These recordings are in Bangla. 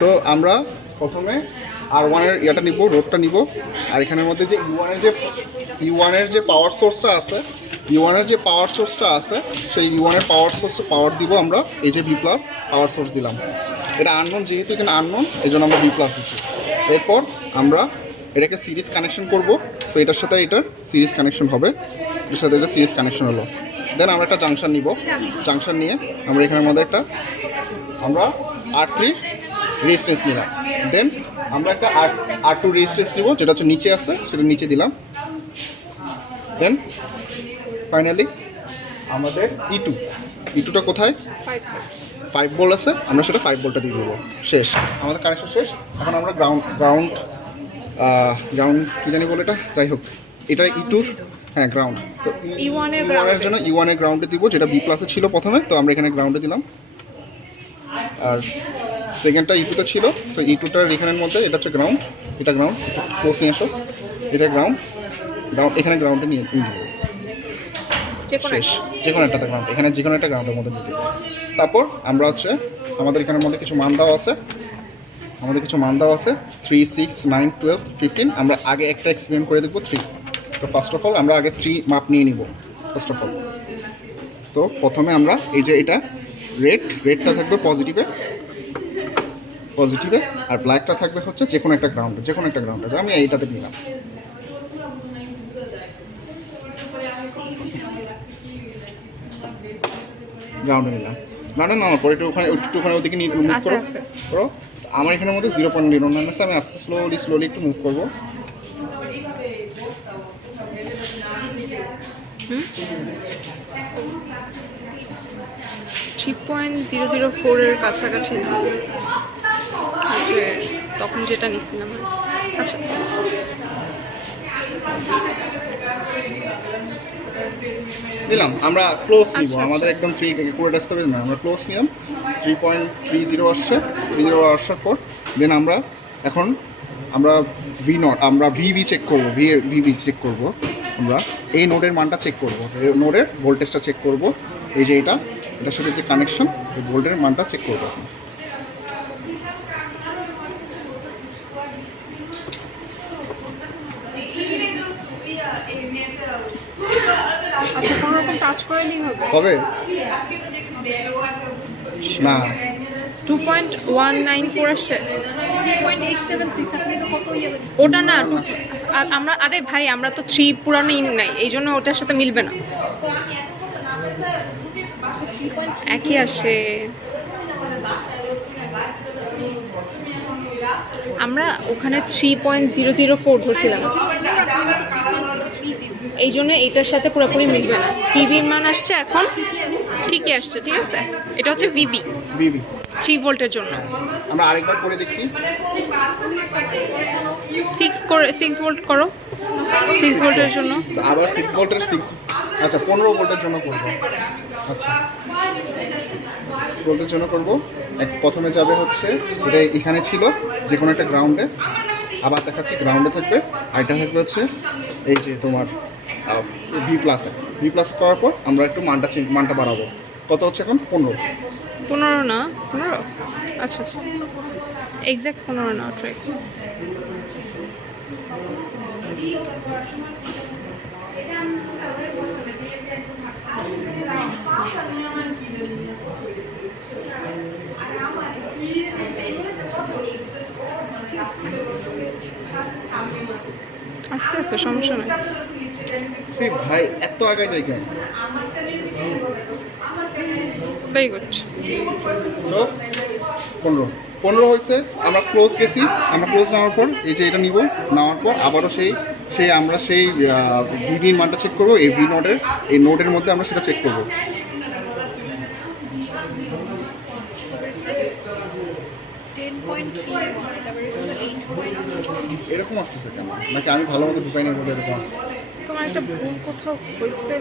তো আমরা প্রথমে R1-এর ইয়াটা নিব, রোডটা নিব। আর এখানের মধ্যে যে ইউ1-এর যে পাওয়ার সোর্সটা আছে, সেই ইউ1-এর পাওয়ার সোর্সে পাওয়ার দিব আমরা। এই যে বি প্লাস পাওয়ার সোর্স দিলাম। এটা আননোন, যেহেতু এখানে আননোন এই জন্য আমরা বি প্লাস দিচ্ছি। এরপর আমরা এটাকে সিরিজ কানেকশন করব। সো এটার সাথে এটার সিরিজ কানেকশন হবে, এর সাথে এটা সিরিজ কানেকশন হলো। দেন আমরা একটা জাংশন নিব। জাংশন নিয়ে আমরা এখানের মধ্যে আমরা R3 রেজিস্ট্যান্স নিলাম। দেন আমরা একটা R2 রেজিস্ট্যান্স নিব, যেটা হচ্ছে নিচে আছে, সেটা নিচে দিলাম। দেন ফাইনালি আমাদের E2টা কোথায়? 5 ভোল্ট আছে, আমরা সেটা 5 ভোল্টটা দিয়ে দেবো। শেষ, আমাদের কানেকশন শেষ। এখন আমরা গ্রাউন্ড কী জানি বলে এটা, যাই হোক এটা E2-র, হ্যাঁ গ্রাউন্ড। তো E1-এর জন্য E1-এর গ্রাউন্ডে দিব, যেটা বি প্লাসে ছিল প্রথমে, তো আমরা এখানে গ্রাউন্ডে দিলাম। আর সেকেন্ডটা E2-তে ছিল, সো E2টার এখানের মধ্যে এটা হচ্ছে গ্রাউন্ড, এটা গ্রাউন্ড, ক্লোজ নিয়ে আসো, এটা গ্রাউন্ড, এখানে গ্রাউন্ডে নিয়ে দিব। শেষ, যে কোনো একটাতে গ্রাউন্ড, এখানে যে কোনো একটা গ্রাউন্ডের মধ্যে নিতে হবে। তারপর আমরা আমাদের এখানের মধ্যে কিছু মান দেওয়া আছে, 3, 6, 9, 12, 15। আমরা আগে একটা এক্সপেরিমেন্ট করে দেখবো 3। তো ফার্স্ট অফ অল আমরা আগে 3 মাপ নিয়ে নিব ফার্স্ট অফ অল। তো প্রথমে আমরা এই যে এটা রেডটা থাকবে পজিটিভে, আর ব্ল্যাকটা থাকবে হচ্ছে যে কোনো একটা গ্রাউন্ডে, আমি এইটাতে নিলাম। গ্রাউন্ডে নেওয়ার পর একটুখানি ওদিকে মুভ করো। আমার এখানের মধ্যে 0.09 আছে, আমি আস্তে স্লোলি একটু মুভ করবো। .004-এর কাছাকাছি যে তখন যেটা নিচ্ছিলাম। আচ্ছা, নিলাম, আমরা ক্লোজ নিব। আমাদের একদম 3 করে আসতে হবে না, আমরা ক্লোজ নিলাম। 3.30 আসছে, 30 আসার পর দেন আমরা ভিভি চেক করবো, আমরা এই নোডের মানটা চেক করবো, নোডের ভোল্টেজটা চেক করবো। এই যে এটার সাথে যে কানেকশন, এই ভোল্টের মানটা চেক করবো। আচ্ছা, কোনো রকম টাচ করে নিই হবে না। 2.194 আসছে, ওটা না। আর আমরা, আরে ভাই, আমরা তো 3 পুরানো নাই, এই জন্য ওটার সাথে মিলবে না। একই আসে। আমরা ওখানে 3.004 ধরছিলাম, এই জন্য এইটার সাথে পুরোপুরি মিলবে না। ভিভির মান আসছে এখন, ঠিকই আসছে, ঠিক আছে। এটা হচ্ছে ভিভি 3 ভোল্টের জন্য। আমরা আরেকবার করে দেখি। 6 ভোল্ট করো, 6 ভোল্টের জন্য। আবার 6 ভোল্টের 6, আচ্ছা 15 ভোল্টের জন্য করবো। আচ্ছা, ভোল্টের জন্য করবো। প্রথমে যাবে হচ্ছে, এটা এখানে ছিল যে কোনো একটা গ্রাউন্ডে, আবার দেখাচ্ছি গ্রাউন্ডে থাকবে। আর এটা থাকবে হচ্ছে এই যে তোমার বি প্লাস করার পর আমরা একটু মানটা বাড়াবো। কত হচ্ছে এখন? 15 না, 15। আচ্ছা, এক্স্যাক্ট 15 না, ট্রাই। আস্তে আস্তে, সমস্যা নেই ভাই, এত আগে যাই কেন? Very good. সো 15 হয়েছে। আমরা ক্লোজ গেছি, আমরা ক্লোজ নেওয়ার পর এই যে এটা নেওয়ার পর আবারও আমরা সেই ভিভির মানটা চেক করবো। এই নোডের মধ্যে আমরা সেটা চেক করবো। এরকম আসতেছে কেন? নাকি আমি ভালো মতো ঢুকাই না বলে এরকম আসতেছে? তোমার একটা ভুল কোথাও হয়েছে।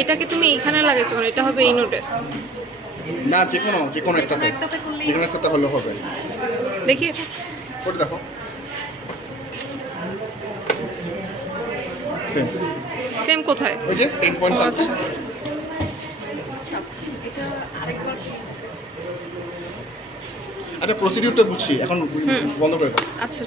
এটাকে তুমি এখানে লাগাইছো, এটা হবে এই নোটে না। যে কোনো একটাতে হলে হবে। দেখি এটা করে দেখো। সেম কোথায়? ওই যে 10.7। আচ্ছা, এটা আরেকবার আচ্ছা প্রসিডিউরটা বুঝছি এখন বন্ধ করে দাও। আচ্ছা